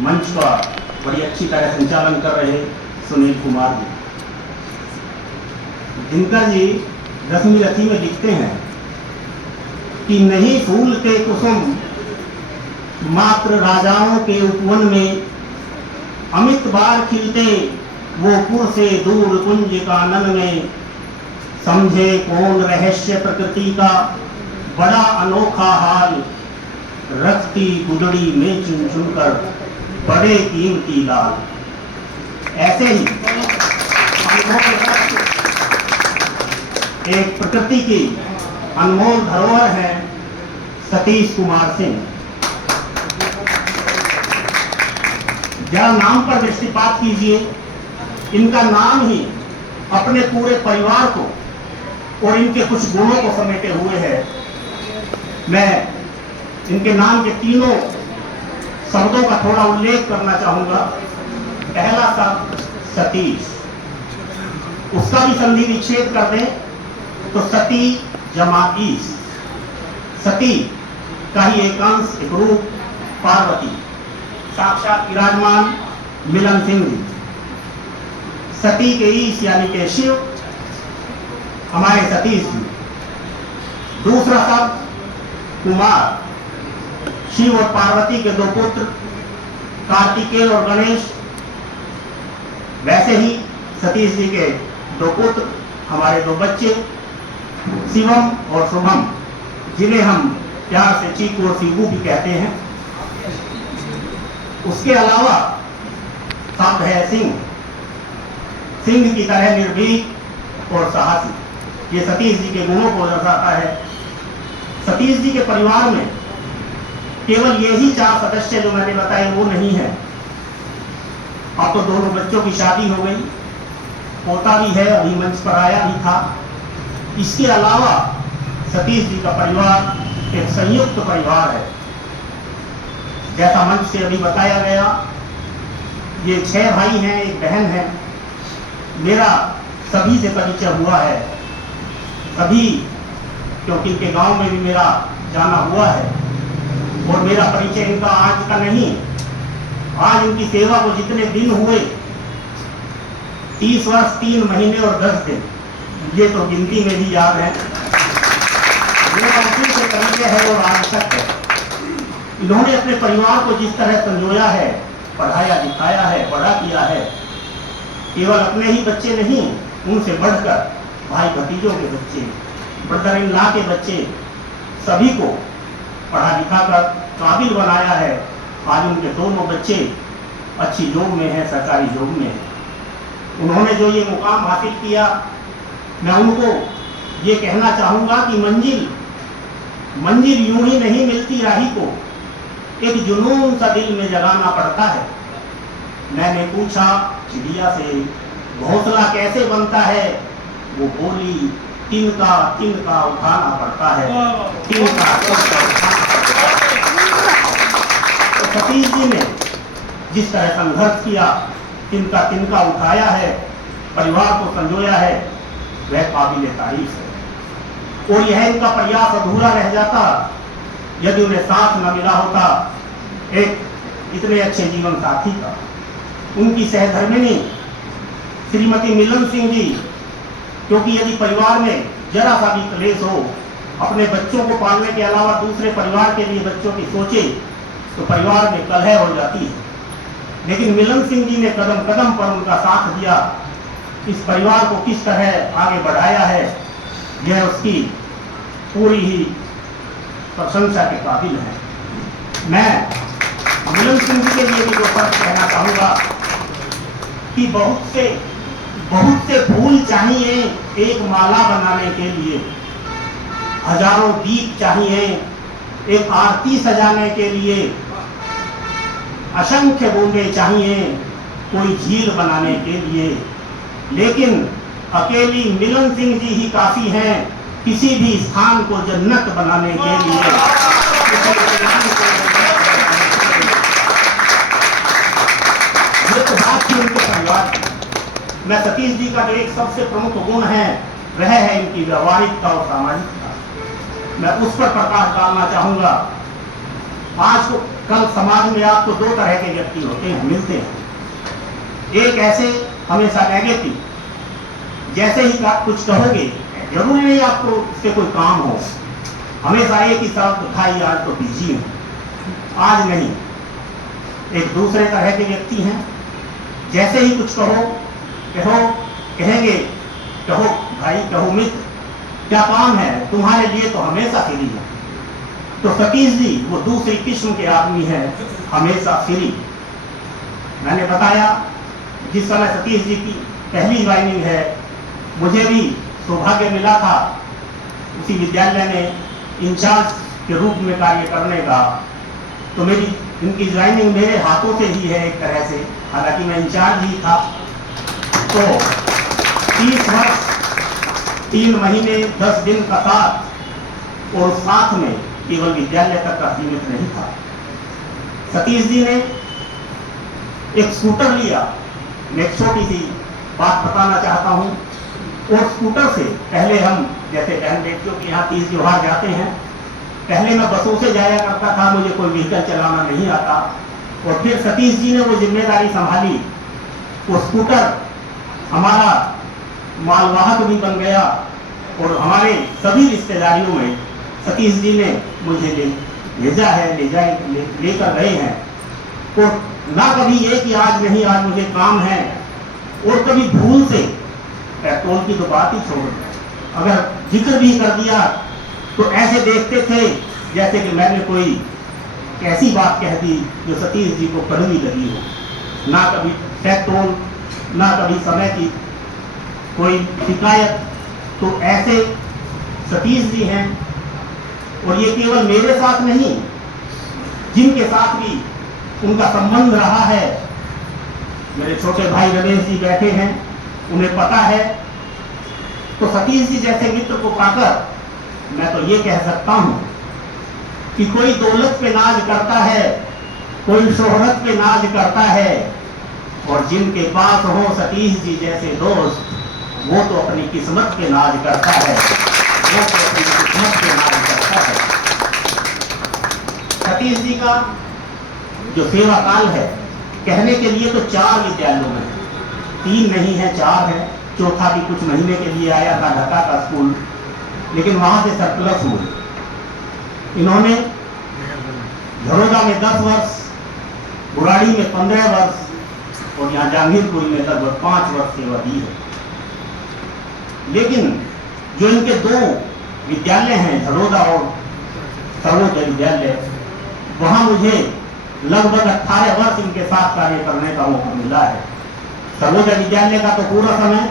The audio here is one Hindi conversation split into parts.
मंच का बड़ी अच्छी तरह संचालन कर रहे सुनील कुमार जी। दिनकर जी दसवीं रथी में लिखते हैं कि नहीं फूलते कुसुम मात्र राजाओं के उपवन में, अमित बार खिलते वो पुर से दूर कुंज कानन में। समझे कौन रहस्य प्रकृति का बड़ा अनोखा हाल, रखती गुदड़ी में चुन चुन कर बड़े कीमती लाल। ऐसे ही एक प्रकृति की अनमोल धरोहर है सतीश कुमार सिंह। जरा नाम पर दृष्टिपात कीजिए। इनका नाम ही अपने पूरे परिवार को और इनके कुछ गुणों को समेटे हुए है। मैं इनके नाम के तीनों शब्दों का थोड़ा उल्लेख करना चाहूंगा। पहला शब्द सतीश, उसका भी संधि विच्छेद कर दें तो सती जमा ईश। सती का ही एक अंश, एक रूप पार्वती, साक्षात विराजमान मिलन सिंह जी। सती के ईश यानी के शिव हमारे सतीश जी। दूसरा शब्द कुमार, शिव और पार्वती के दो पुत्र कार्तिकेय और गणेश। वैसे ही सतीश जी के दो पुत्र, हमारे दो बच्चे शिवम और शुभम, जिन्हें हम प्यार से चीकू और सीबू भी कहते हैं। उसके अलावा शब्द है सिंह, सिंह की तरह निर्भीक और साहसी। ये सतीश जी के गुणों को दर्शाता है। सतीश जी के परिवार में केवल यही 4 सदस्य जो मैंने बताए वो नहीं है। अब तो दोनों बच्चों की शादी हो गई, पोता भी है, अभी मंच पर आया भी था। इसके अलावा सतीश जी का परिवार एक संयुक्त परिवार है। जैसा मंच से अभी बताया गया, ये 6 भाई हैं, एक बहन है। मेरा सभी से परिचय हुआ है, सभी, क्योंकि इनके गांव में भी मेरा जाना हुआ है। और मेरा परिचय इनका आज का नहीं, आज इनकी सेवा को जितने दिन हुए, 30 वर्ष 3 महीने और 10 दिन, ये तो गिनती में भी याद है। मेरा उसी से परिचय है और आज तक है। इन्होंने अपने परिवार को जिस तरह संजोया है, पढ़ाया लिखाया है, बड़ा किया है। केवल अपने ही बच्चे नहीं, उनसे बढ़कर भाई भतीजों के बच्चे, ब्रदर इन लॉ के बच्चे, सभी को पढ़ा लिखा कर काबिल बनाया है। आज उनके दोनों बच्चे अच्छी जॉब में हैं, सरकारी जॉब में हैं। उन्होंने जो ये मुकाम हासिल किया, मैं उनको ये कहना चाहूँगा कि मंजिल यूं ही नहीं मिलती, राही को एक जुनून सा दिल में जगाना पड़ता है। मैंने पूछा चिड़िया से घोंसला कैसे बनता है, वो बोली तिनका तिनका उठाना पड़ता है, तिनका तिनका उठाना पड़ता है। तो सतीश जी ने जिस तरह संघर्ष किया, तिनका तिनका उठाया है, परिवार को संजोया है, वह काबिल तारीफ है। और यह इनका प्रयास अधूरा रह जाता यदि उन्हें साथ न मिला होता एक इतने अच्छे जीवन साथी का। उनकी सहधर्मिणी श्रीमती मिलन सिंह जी, क्योंकि यदि परिवार में जरा सा भी क्लेश हो, अपने बच्चों को पालने के अलावा दूसरे परिवार के लिए बच्चों की सोचे, तो परिवार में कलह हो जाती है। लेकिन मिलन सिंह जी ने कदम कदम पर उनका साथ दिया, इस परिवार को किस तरह आगे बढ़ाया है, यह उसकी पूरी ही प्रशंसा के काबिल है। मैं मिलन सिंह जी के लिए भी दो बात कहना चाहूँगा कि बहुत से फूल चाहिए एक माला बनाने के लिए, हजारों दीप चाहिए एक आरती सजाने के लिए, असंख्य बूंदे चाहिए कोई झील बनाने के लिए, लेकिन अकेली मिलन सिंह जी ही काफी हैं किसी भी स्थान को जन्नत बनाने के लिए। ये तो बात थी उनके परिवार की। मैं सतीश जी का जो एक सबसे प्रमुख गुण है वह है इनकी व्यवहारिकता और सामाजिकता। मैं उस पर प्रकाश डालना चाहूंगा। आज को कल समाज में आपको दो तरह के व्यक्ति होते हैं, मिलते हैं। एक ऐसे हमेशा नेगेटिव, जैसे ही आप कुछ कहोगे जरूरी नहीं आपको उससे कोई काम हो, हमेशा एक ही शब्द खाई आज तो बिजी हूं, आज नहीं। एक दूसरे तरह के व्यक्ति हैं, जैसे ही कुछ कहेंगे कहो भाई, कहो मित्र, क्या काम है तुम्हारे लिए, तो हमेशा फ्री है। तो सतीश जी वो दूसरी किस्म के आदमी है, हमेशा फ्री। मैंने बताया जिस समय सतीश जी की पहली ज्वाइनिंग है, मुझे भी सौभाग्य मिला था उसी विद्यालय में इंचार्ज के रूप में कार्य करने का। तो मेरी इनकी ज्वाइनिंग मेरे हाथों से ही है एक तरह से, हालांकि मैं इंचार्ज ही था। तो 30 वर्ष 3 महीने 10 दिन का साथ, और साथ में केवल विद्यालय तक का सीमित नहीं था। सतीश जी ने एक स्कूटर लिया। मैं एक छोटी सी बात बताना चाहता हूँ। और स्कूटर से पहले हम जैसे बहन बेटियों के यहाँ तीज त्योहार जाते हैं, पहले मैं बसों से जाया करता था, मुझे कोई व्हीकल चलाना नहीं आता। और फिर सतीश जी ने वो जिम्मेदारी संभाली, वो स्कूटर हमारा मालवाहक भी बन गया, और हमारे सभी रिश्तेदारियों में सतीश जी ने मुझे भेजा है, लेकर गए हैं। और ना कभी ये कि आज नहीं, आज मुझे काम है, और कभी भूल से पेट्रोल की तो बात ही छोड़, अगर जिक्र भी कर दिया तो ऐसे देखते थे जैसे कि मैंने कोई ऐसी बात कह दी जो सतीश जी को कड़वी लगी हो। ना कभी पेट्रोल, ना कभी समय की कोई शिकायत। तो ऐसे सतीश जी हैं। और ये केवल मेरे साथ नहीं, जिनके साथ भी उनका संबंध रहा है, मेरे छोटे भाई रमेश जी बैठे हैं, उन्हें पता है। तो सतीश जी जैसे मित्र को पाकर मैं तो ये कह सकता हूं कि कोई दौलत पे नाज करता है, कोई शोहरत पे नाज करता है, और जिनके पास हो सतीश जी जैसे दोस्त, वो तो अपनी किस्मत पे नाज करता है, वो तो अपनी किस्मत पे नाज करता है। सतीश जी का जो सेवा काल है, कहने के लिए तो 4 विद्यालयों में, 3 नहीं है 4 है, चौथा भी कुछ महीने के लिए आया था ढाका का स्कूल, लेकिन वहां से सरप्लस हुए। इन्होंने झरोदा में 10 वर्ष, बुराड़ी में 15 वर्ष, और यहाँ जहांगीरपुर में लगभग 5 वर्ष सेवा दी है। लेकिन जो इनके 2 विद्यालय हैं, झरोदा और सर्वोदय विद्यालय, वहां मुझे लगभग 18 वर्ष इनके साथ कार्य करने का मौका मिला है। सर्वोदय विद्यालय का तो पूरा समय,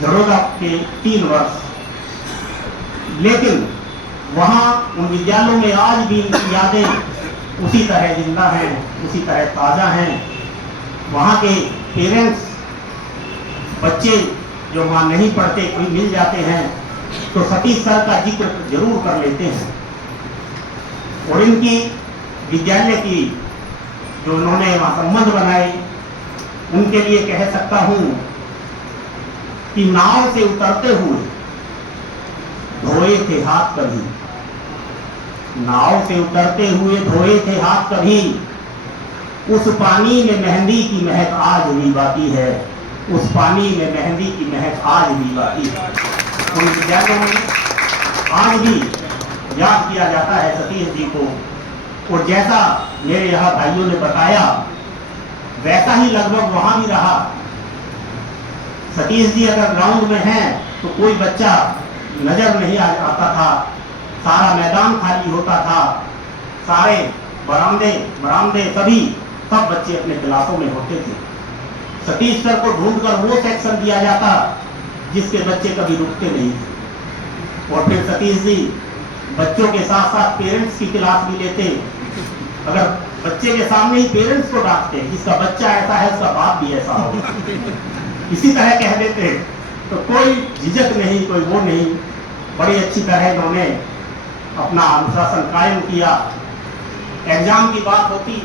झरोदा के 3 वर्ष। लेकिन वहां उन विद्यालयों में आज भी इनकी यादें उसी तरह जिंदा हैं, उसी तरह ताजा हैं। वहां के पेरेंट्स, बच्चे जो वहां नहीं पढ़ते, कोई मिल जाते हैं तो सतीश सर का जिक्र जरूर कर लेते हैं। और इनकी विद्यालय की जो उन्होंने वहां संबंध बनाए, उनके लिए कह सकता हूं कि नाव से उतरते हुए धोए थे हाथ कभी, नाव से उतरते हुए धोए थे हाथ कभी, उस पानी में मेहंदी की महक आज भी बाकी है, उस पानी में मेहंदी की महक आज भी बाकी है। उन विद्यालयों में आज भी याद किया जाता है सतीश जी को। और जैसा मेरे यहाँ भाइयों ने बताया, वैसा ही लगभग वहां भी रहा। सतीश जी अगर ग्राउंड में हैं तो कोई बच्चा नजर नहीं आता था, सारा मैदान खाली होता था, सारे बरामदे सब बच्चे अपने क्लासों में होते थे। सतीश सर को ढूंढकर वो सेक्शन दिया जाता जिसके बच्चे कभी रुकते नहीं थे। और फिर सतीश जी बच्चों के साथ साथ पेरेंट्स की क्लास भी लेते। अगर बच्चे के सामने ही पेरेंट्स को डांटते, जिसका बच्चा ऐसा है उसका बाप भी ऐसा हो, इसी तरह कह देते, तो कोई झिझक नहीं, कोई वो नहीं। बड़ी अच्छी तरह इन्होंने अपना अनुशासन कायम किया। एग्जाम की बात होती,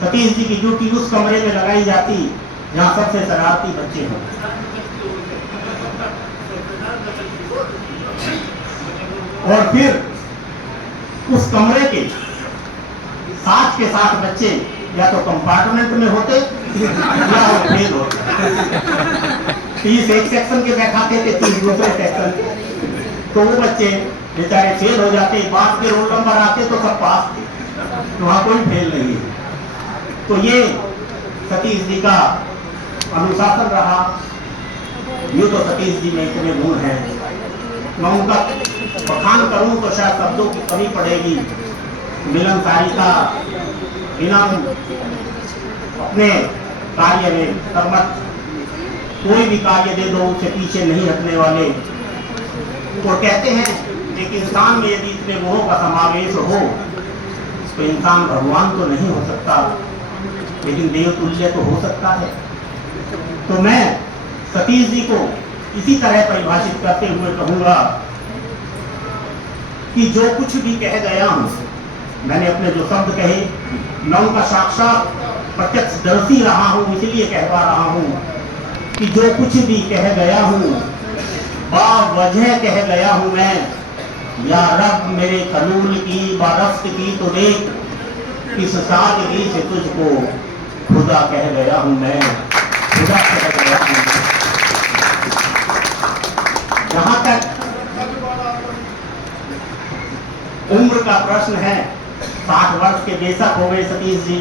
सतीश जी की ड्यूटी उस कमरे में लगाई जाती जहां सबसे शरारती बच्चे हों। और फिर उस कमरे के 60 के 60 बच्चे या तो कंपार्टमेंट में होते या वो फेल होते। 30 एक सेक्शन के बैठाते थे, 30 दूसरे सेक्शन के, तो वो बच्चे बेचारे फेल हो जाते। बाद के रोल नंबर आते तो सब पास थे, तो वहां कोई फेल नहीं है। तो ये सतीश जी का अनुशासन रहा। यूँ तो सतीश जी में इतने गुण हैं, मैं उनका बखान करूं तो शायद शब्दों की कमी पड़ेगी। मिलनसारिता, विनम्र, अपने कार्य में कर्मठ, कोई भी कार्य दे दो उससे पीछे नहीं हटने वाले। तो कहते हैं एक इंसान में यदि इतने गुणों का समावेश हो तो इंसान भगवान तो नहीं हो सकता, लेकिन देवतुल्य तो हो सकता है। तो मैं सतीश जी को इसी तरह परिभाषित करते हुए कहूंगा कि जो कुछ भी कह गया हूं, मैंने अपने जो शब्द कहे, मैं उनका साक्षात प्रत्यक्षदर्शी रहा हूं, इसलिए कहवा रहा हूं कि जो कुछ भी कह गया हूं बावजह कह गया हूं मैं। या रब मेरे खलूल की बारफ्त की तो देख, किस सादगी से तुझको खुदा कह गया हूं मैं, खुदा कह गया हूं। जहां तक उम्र का प्रश्न है, 60 वर्ष के बेशक हो गए सतीश जी,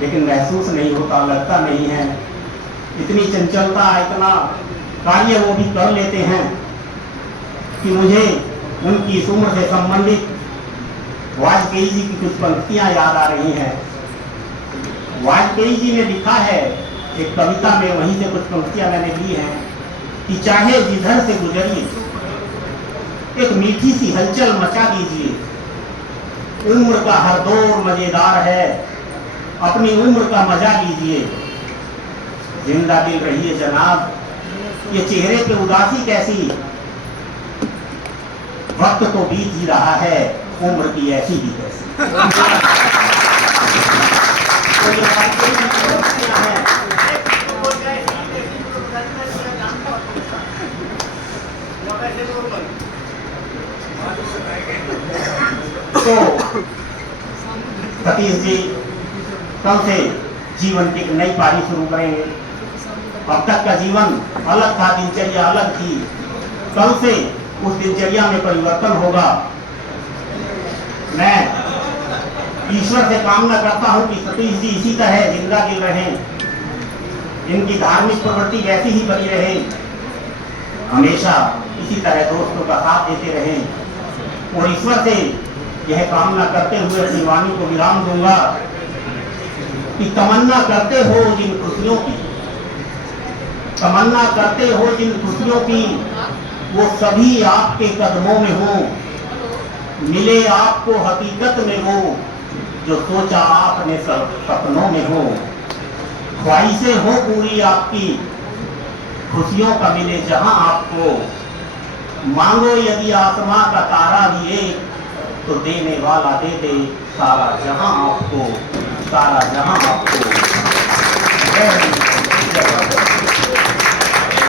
लेकिन महसूस नहीं होता, लगता नहीं है। इतनी चंचलता, इतना कार्य वो भी कर लेते हैं कि मुझे उनकी इस उम्र से संबंधित वाजपेयी जी की कुछ पंक्तियां याद आ रही हैं। वाजपेयी जी ने लिखा है एक कविता में, वहीं से कुछ पंक्तियां मैंने ली हैं कि चाहे जिधर से गुजरिए एक मीठी सी हलचल मचा दीजिए। उम्र का हर दौर मजेदार है, अपनी उम्र का मजा लीजिए। जिंदा दिल रहिए जनाब, ये चेहरे पे उदासी कैसी, वक्त तो बीत ही रहा है, उम्र की ऐसी भी कैसी। तो ये हैं। तो सतीश जी कल से जीवन की एक नई पारी शुरू करेंगे। अब तक का जीवन अलग था, दिनचर्या अलग थी, कल से उस दिनचर्या में परिवर्तन होगा। मैं ईश्वर से कामना करता हूं कि सतीश जी इसी तरह जिंदा दिल रहें, इनकी धार्मिक प्रवृत्ति वैसी ही बनी रहे, हमेशा इसी तरह दोस्तों का साथ देते रहें। और ईश्वर से यह कामना करते हुए अपनी वाणी को विराम दूंगा कि तमन्ना करते हो जिन खुशियों की, तमन्ना करते हो जिन खुशियों की, वो सभी आपके कदमों में हो। मिले आपको हकीकत में वो जो सोचा आपने सपनों में हो। ख्वाहिशें हो पूरी आपकी, खुशियों का मिले जहां आपको। मांगो यदि आसमां का तारा भी एक, तो देने वाला दे दे सारा जहां आपको, सारा जहां आपको।